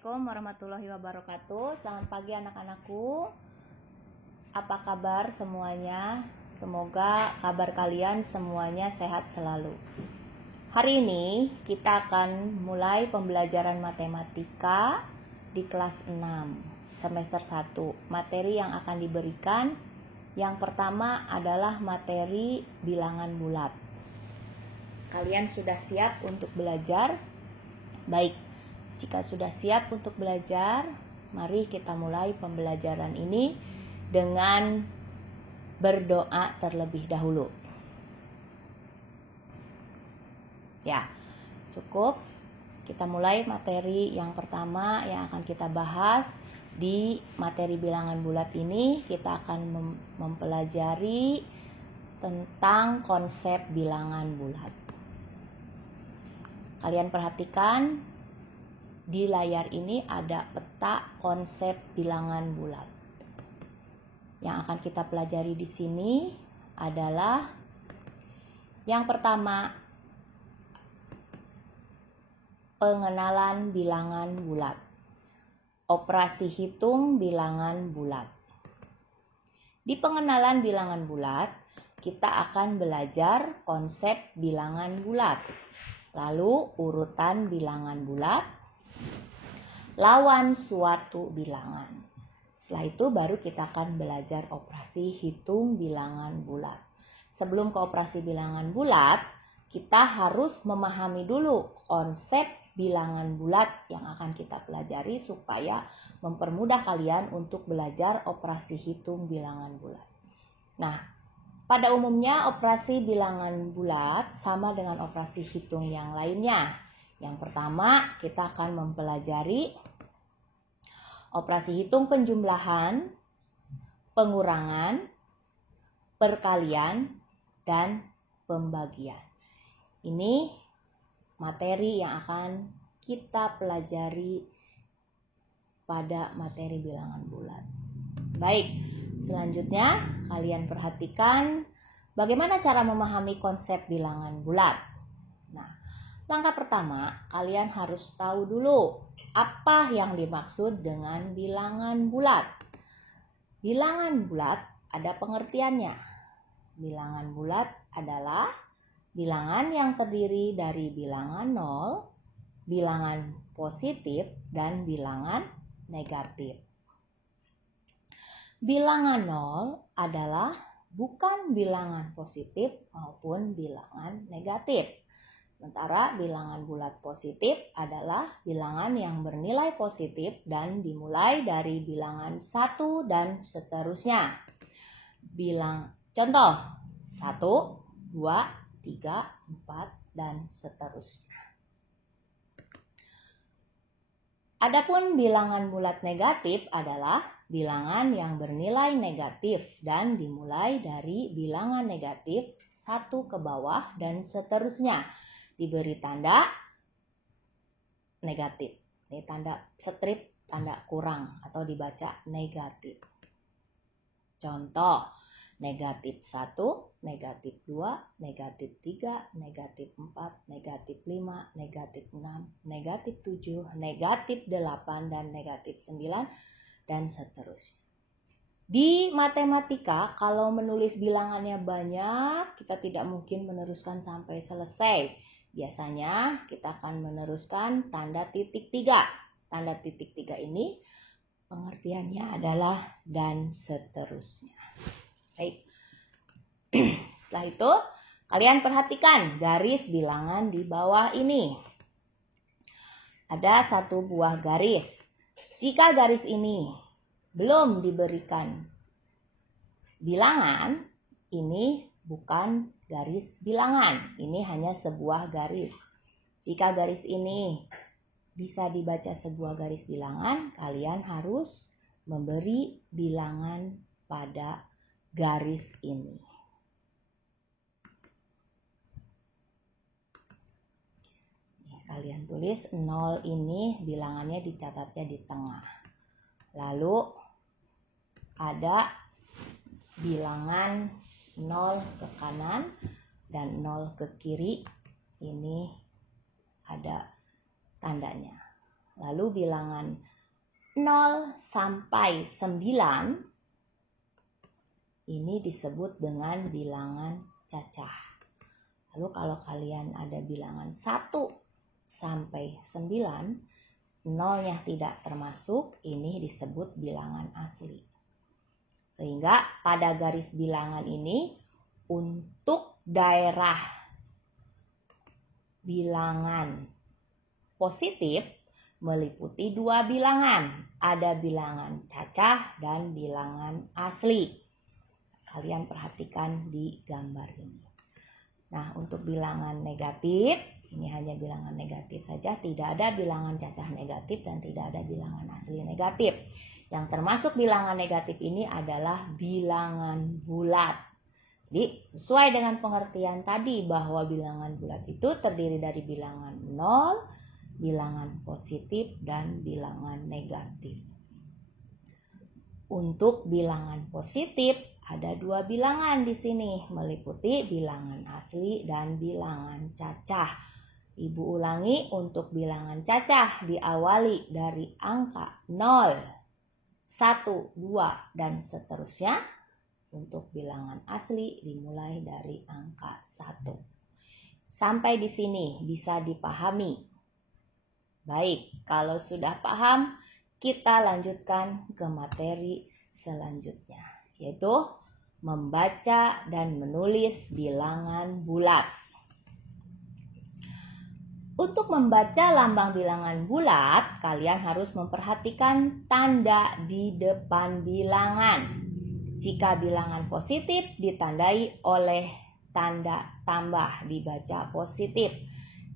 Assalamualaikum warahmatullahi wabarakatuh. Selamat pagi anak-anakku. Apa kabar semuanya? Semoga kabar kalian semuanya sehat selalu. Hari ini kita akan mulai pembelajaran matematika di kelas 6 semester 1. Materi yang akan diberikan yang pertama adalah materi bilangan bulat. Kalian sudah siap untuk belajar? Baik. Jika sudah siap untuk belajar, mari kita mulai pembelajaran ini dengan berdoa terlebih dahulu. Ya, cukup. Kita mulai materi yang pertama yang akan kita bahas. Di materi bilangan bulat ini kita akan mempelajari tentang konsep bilangan bulat. Kalian perhatikan di layar ini ada peta konsep bilangan bulat. Yang akan kita pelajari di sini adalah yang pertama, pengenalan bilangan bulat. Operasi hitung bilangan bulat. Di pengenalan bilangan bulat, kita akan belajar konsep bilangan bulat. Lalu urutan bilangan bulat, lawan suatu bilangan. Setelah itu baru kita akan belajar operasi hitung bilangan bulat. Sebelum ke operasi bilangan bulat, kita harus memahami dulu konsep bilangan bulat yang akan kita pelajari supaya mempermudah kalian untuk belajar operasi hitung bilangan bulat. Nah, pada umumnya operasi bilangan bulat sama dengan operasi hitung yang lainnya. Yang pertama, kita akan mempelajari operasi hitung penjumlahan, pengurangan, perkalian, dan pembagian. Ini materi yang akan kita pelajari pada materi bilangan bulat. Baik, selanjutnya kalian perhatikan bagaimana cara memahami konsep bilangan bulat. Nah, langkah pertama, kalian harus tahu dulu apa yang dimaksud dengan bilangan bulat. Bilangan bulat ada pengertiannya. Bilangan bulat adalah bilangan yang terdiri dari bilangan 0, bilangan positif, dan bilangan negatif. Bilangan 0 adalah bukan bilangan positif maupun bilangan negatif. Sementara bilangan bulat positif adalah bilangan yang bernilai positif dan dimulai dari bilangan 1 dan seterusnya. Contoh 1, 2, 3, 4, dan seterusnya. Adapun bilangan bulat negatif adalah bilangan yang bernilai negatif dan dimulai dari bilangan negatif 1 ke bawah dan seterusnya. Diberi tanda negatif. Ini tanda strip, tanda kurang atau dibaca negatif. Contoh, negatif 1, negatif 2, negatif 3, negatif 4, negatif 5, negatif 6, negatif 7, negatif 8, dan negatif 9, dan seterusnya. Di matematika, kalau menulis bilangannya banyak, kita tidak mungkin meneruskan sampai selesai. Biasanya kita akan meneruskan tanda titik 3. Tanda titik 3 ini pengertiannya adalah dan seterusnya. Baik. Setelah itu, kalian perhatikan garis bilangan di bawah ini. Ada satu buah garis. Jika garis ini belum diberikan bilangan, ini bukan garis bilangan, ini hanya sebuah garis. Jika garis ini bisa dibaca sebuah garis bilangan, kalian harus memberi bilangan pada garis ini. Kalian tulis 0 ini bilangannya dicatatnya di tengah. Lalu ada bilangan 0 ke kanan dan 0 ke kiri, ini ada tandanya. Lalu bilangan 0 sampai 9 ini disebut dengan bilangan cacah. Lalu kalau kalian ada bilangan 1 sampai 9, nolnya tidak termasuk, ini disebut bilangan asli. Sehingga pada garis bilangan ini untuk daerah bilangan positif meliputi dua bilangan. Ada bilangan cacah dan bilangan asli. Kalian perhatikan di gambar ini. Nah, untuk bilangan negatif, ini hanya bilangan negatif saja. Tidak ada bilangan cacah negatif dan tidak ada bilangan asli negatif. Yang termasuk bilangan negatif ini adalah bilangan bulat. Jadi, sesuai dengan pengertian tadi bahwa bilangan bulat itu terdiri dari bilangan 0, bilangan positif, dan bilangan negatif. Untuk bilangan positif, ada dua bilangan di sini, meliputi bilangan asli dan bilangan cacah. Ibu ulangi, untuk bilangan cacah diawali dari angka 0, 1, 2, dan seterusnya. Untuk bilangan asli dimulai dari angka 1. Sampai di sini bisa dipahami. Baik, kalau sudah paham, kita lanjutkan ke materi selanjutnya, yaitu membaca dan menulis bilangan bulat. Untuk membaca lambang bilangan bulat, kalian harus memperhatikan tanda di depan bilangan. Jika bilangan positif ditandai oleh tanda tambah, dibaca positif.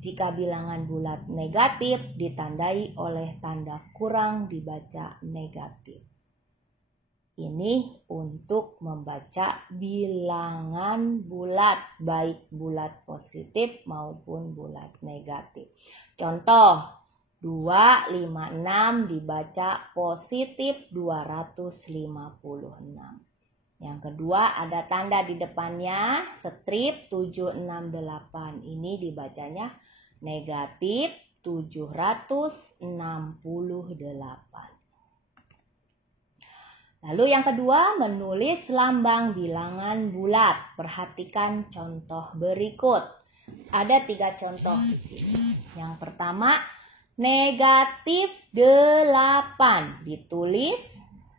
Jika bilangan bulat negatif ditandai oleh tanda kurang, dibaca negatif. Ini untuk membaca bilangan bulat, baik bulat positif maupun bulat negatif. Contoh, 256 dibaca positif 256. Yang kedua ada tanda di depannya, strip 768. Ini dibacanya negatif 768. Lalu yang kedua, menulis lambang bilangan bulat. Perhatikan contoh berikut. Ada 3 contoh di sini. Yang pertama, negatif 8. Ditulis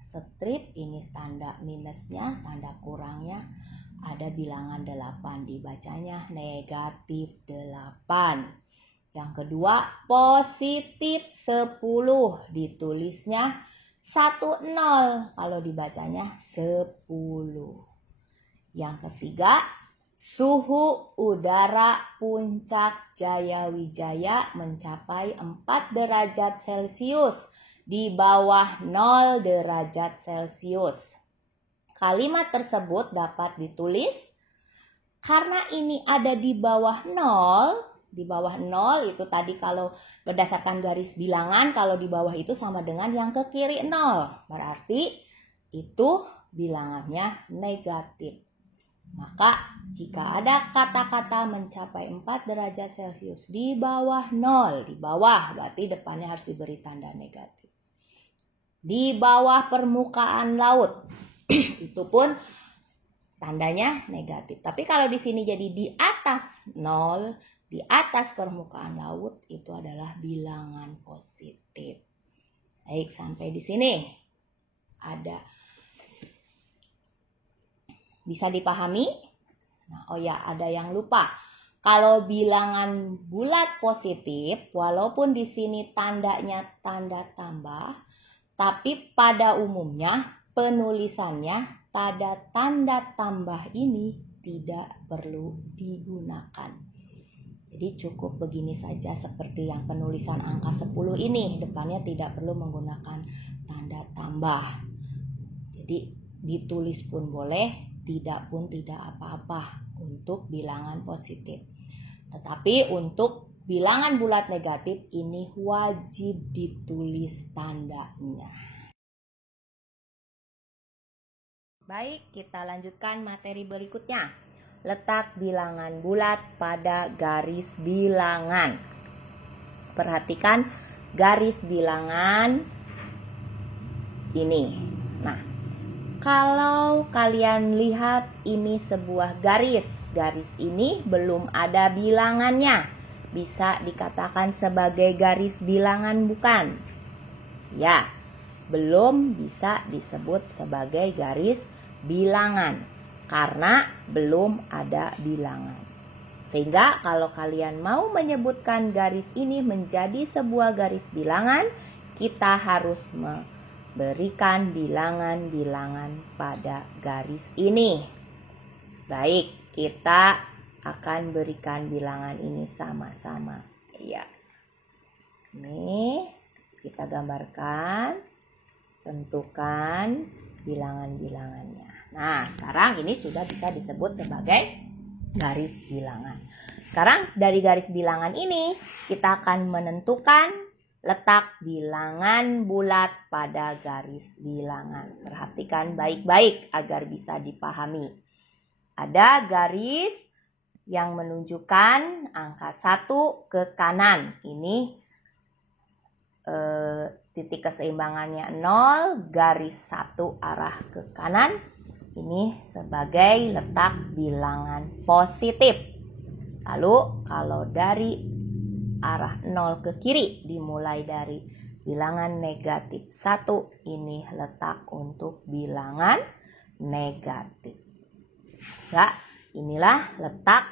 strip, ini tanda minusnya, tanda kurangnya. Ada bilangan 8, dibacanya negatif 8. Yang kedua, positif 10. Ditulisnya 10, kalau dibacanya 10. Yang ketiga, suhu udara Puncak Jayawijaya mencapai 4 derajat Celcius di bawah 0 derajat Celcius. Kalimat tersebut dapat ditulis karena ini ada di bawah 0. Di bawah 0 itu tadi kalau berdasarkan garis bilangan, kalau di bawah itu sama dengan yang ke kiri 0. Berarti itu bilangannya negatif. Maka jika ada kata-kata mencapai 4 derajat Celcius di bawah 0, di bawah berarti depannya harus diberi tanda negatif. Di bawah permukaan laut, itu pun tandanya negatif. Tapi kalau di sini jadi di atas 0, di atas permukaan laut, itu adalah bilangan positif. Baik, sampai di sini ada bisa dipahami? Nah, oh ya, ada yang lupa. Kalau bilangan bulat positif, walaupun di sini tandanya tanda tambah, tapi pada umumnya penulisannya tanda tambah ini tidak perlu digunakan. Jadi cukup begini saja seperti yang penulisan angka 10 ini, depannya tidak perlu menggunakan tanda tambah. Jadi ditulis pun boleh, tidak pun tidak apa-apa untuk bilangan positif. Tetapi untuk bilangan bulat negatif ini wajib ditulis tandanya. Baik, kita lanjutkan materi berikutnya. Letak bilangan bulat pada garis bilangan. Perhatikan garis bilangan ini. Nah, kalau kalian lihat ini sebuah garis. Garis ini belum ada bilangannya. Bisa dikatakan sebagai garis bilangan bukan? Ya, belum bisa disebut sebagai garis bilangan karena belum ada bilangan. Sehingga kalau kalian mau menyebutkan garis ini menjadi sebuah garis bilangan, kita harus memberikan bilangan-bilangan pada garis ini. Baik, kita akan berikan bilangan ini sama-sama. Ya. Ini kita gambarkan, tentukan bilangan-bilangannya. Nah, sekarang ini sudah bisa disebut sebagai garis bilangan. Sekarang dari garis bilangan ini kita akan menentukan letak bilangan bulat pada garis bilangan. Perhatikan baik-baik agar bisa dipahami. Ada garis yang menunjukkan angka 1 ke kanan. Ini titik keseimbangannya 0, garis 1 arah ke kanan. Ini sebagai letak bilangan positif. Lalu kalau dari arah 0 ke kiri dimulai dari bilangan negatif 1, ini letak untuk bilangan negatif. Ya, inilah letak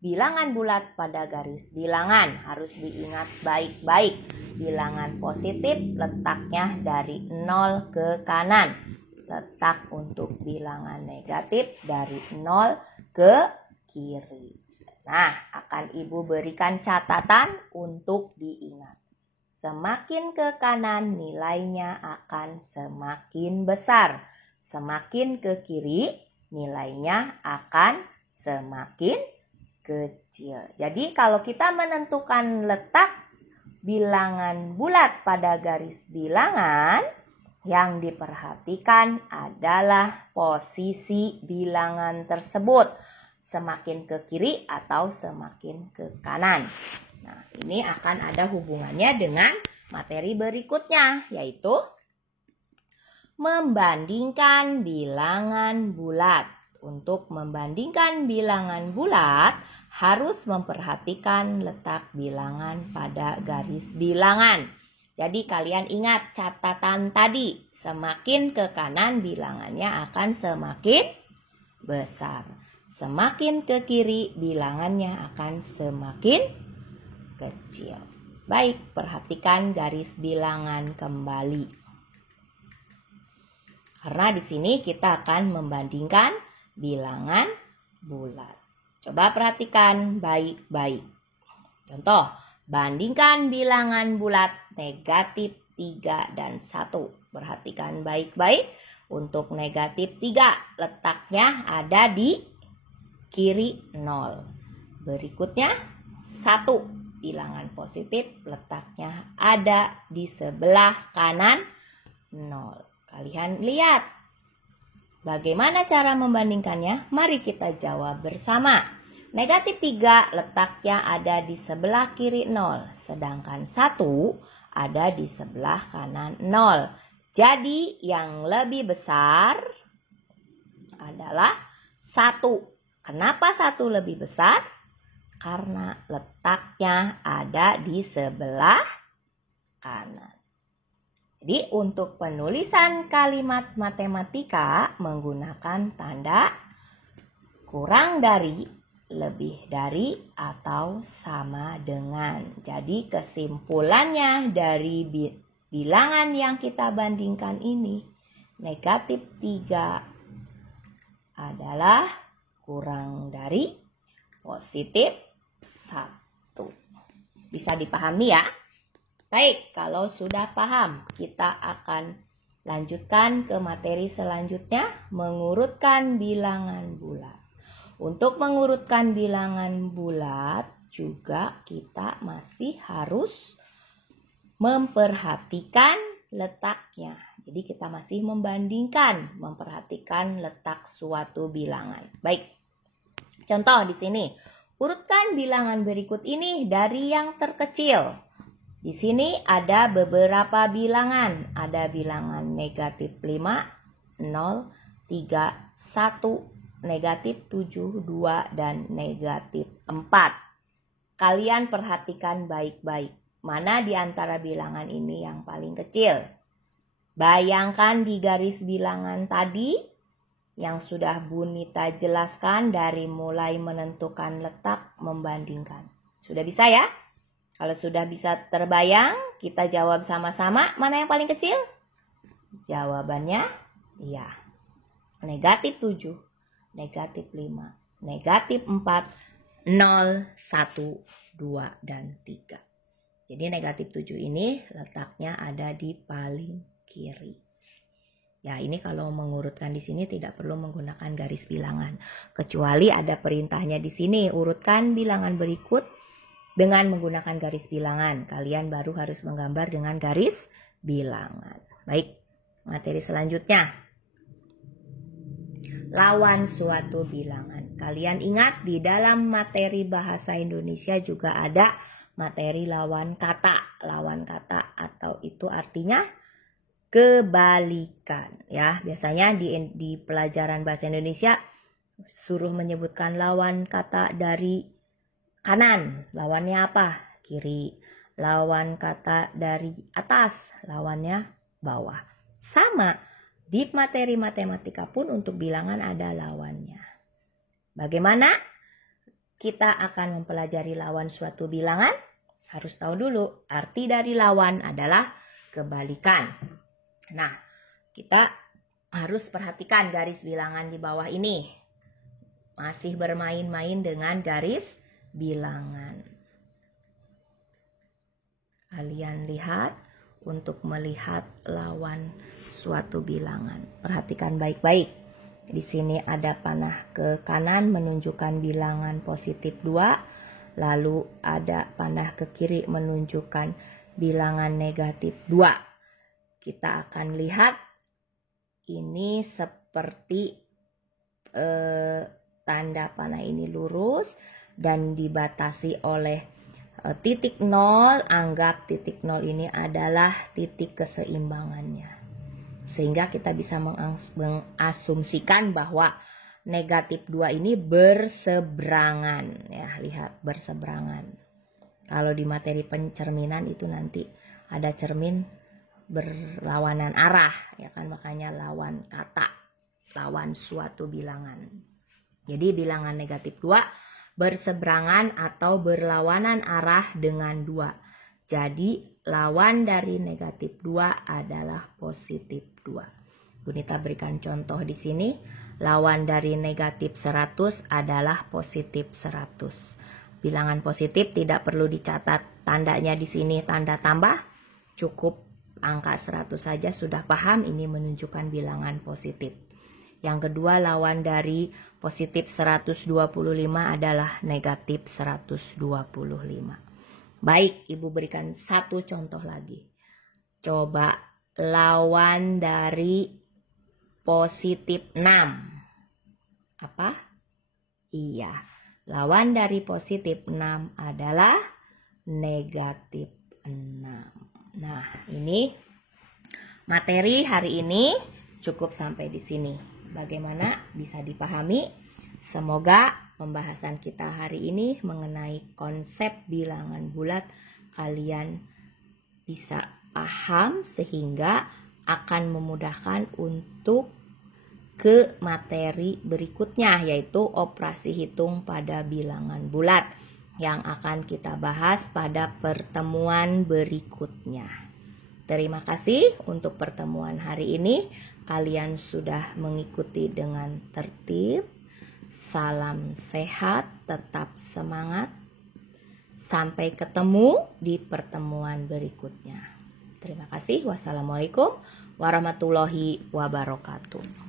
bilangan bulat pada garis bilangan. Harus diingat baik-baik. Bilangan positif letaknya dari 0 ke kanan. Letak untuk bilangan negatif dari 0 ke kiri. Nah, akan Ibu berikan catatan untuk diingat. Semakin ke kanan nilainya akan semakin besar. Semakin ke kiri nilainya akan semakin kecil. Jadi kalau kita menentukan letak bilangan bulat pada garis bilangan, yang diperhatikan adalah posisi bilangan tersebut. Semakin ke kiri atau semakin ke kanan. Nah, ini akan ada hubungannya dengan materi berikutnya, yaitu membandingkan bilangan bulat. Untuk membandingkan bilangan bulat, harus memperhatikan letak bilangan pada garis bilangan. Jadi kalian ingat catatan tadi, semakin ke kanan bilangannya akan semakin besar. Semakin ke kiri bilangannya akan semakin kecil. Baik, perhatikan garis bilangan kembali. Karena di sini kita akan membandingkan bilangan bulat. Coba perhatikan baik-baik. Contoh, bandingkan bilangan bulat negatif 3 dan 1. Perhatikan baik-baik. Untuk negatif 3 letaknya ada di kiri 0. Berikutnya 1. Bilangan positif letaknya ada di sebelah kanan 0. Kalian lihat. Bagaimana cara membandingkannya? Mari kita jawab bersama. Negatif 3 letaknya ada di sebelah kiri 0. Sedangkan 1 ada di sebelah kanan 0. Jadi yang lebih besar adalah 1. Kenapa 1 lebih besar? Karena letaknya ada di sebelah kanan. Jadi untuk penulisan kalimat matematika menggunakan tanda kurang dari, lebih dari, atau sama dengan. Jadi kesimpulannya dari bilangan yang kita bandingkan ini, negatif 3 adalah kurang dari positif 1. Bisa dipahami ya? Baik, kalau sudah paham, kita akan lanjutkan ke materi selanjutnya, mengurutkan bilangan bulat. Untuk mengurutkan bilangan bulat juga kita masih harus memperhatikan letaknya. Jadi kita masih membandingkan, memperhatikan letak suatu bilangan. Baik, contoh di sini, urutkan bilangan berikut ini dari yang terkecil. Di sini ada beberapa bilangan. Ada bilangan negatif 5, 0, 3, 1, negatif 7, 2, dan negatif 4. Kalian perhatikan baik-baik. Mana di antara bilangan ini yang paling kecil? Bayangkan di garis bilangan tadi yang sudah Bu Nita jelaskan dari mulai menentukan letak membandingkan. Sudah bisa ya? Kalau sudah bisa terbayang, kita jawab sama-sama. Mana yang paling kecil? Jawabannya iya. Negatif 7, negatif 5, negatif 4, 0, 1, 2, dan 3. Jadi negatif 7 ini letaknya ada di paling kiri. Ya, ini kalau mengurutkan di sini tidak perlu menggunakan garis bilangan. Kecuali ada perintahnya di sini, urutkan bilangan berikut dengan menggunakan garis bilangan. Kalian baru harus menggambar dengan garis bilangan. Baik, materi selanjutnya. Lawan suatu bilangan. Kalian ingat di dalam materi bahasa Indonesia juga ada materi lawan kata. Lawan kata atau itu artinya kebalikan. Ya, biasanya di pelajaran bahasa Indonesia suruh menyebutkan lawan kata dari kanan, lawannya apa? Kiri. Lawan kata dari atas, lawannya bawah. Sama, di materi matematika pun untuk bilangan ada lawannya. Bagaimana kita akan mempelajari lawan suatu bilangan? Harus tahu dulu, arti dari lawan adalah kebalikan. Nah, kita harus perhatikan garis bilangan di bawah ini. Masih bermain-main dengan garis bilangan. Kalian lihat untuk melihat lawan suatu bilangan. Perhatikan baik-baik. Di sini ada panah ke kanan menunjukkan bilangan positif 2. Lalu ada panah ke kiri menunjukkan bilangan negatif 2. Kita akan lihat ini seperti tanda panah ini lurus dan dibatasi oleh titik 0, anggap titik 0 ini adalah titik keseimbangannya. Sehingga kita bisa mengasumsikan bahwa negatif 2 ini berseberangan. Ya, lihat berseberangan. Kalau di materi pencerminan itu nanti ada cermin berlawanan arah, ya kan, makanya lawan kata, lawan suatu bilangan. Jadi bilangan negatif 2 berseberangan atau berlawanan arah dengan 2. Jadi lawan dari negatif 2 adalah positif 2. Bu Nita berikan contoh di sini. Lawan dari negatif 100 adalah positif 100. Bilangan positif tidak perlu dicatat tandanya di sini tanda tambah. Cukup angka 100 saja sudah paham ini menunjukkan bilangan positif. Yang kedua, lawan dari positif 125 adalah negatif 125. Baik, Ibu berikan satu contoh lagi. Coba lawan dari positif 6. Apa? Iya, lawan dari positif 6 adalah negatif 6. Nah, ini materi hari ini cukup sampai di sini. Bagaimana bisa dipahami? Semoga pembahasan kita hari ini mengenai konsep bilangan bulat kalian bisa paham sehingga akan memudahkan untuk ke materi berikutnya, yaitu operasi hitung pada bilangan bulat yang akan kita bahas pada pertemuan berikutnya. Terima kasih untuk pertemuan hari ini. Kalian sudah mengikuti dengan tertib. Salam sehat, tetap semangat. Sampai ketemu di pertemuan berikutnya. Terima kasih. Wassalamualaikum warahmatullahi wabarakatuh.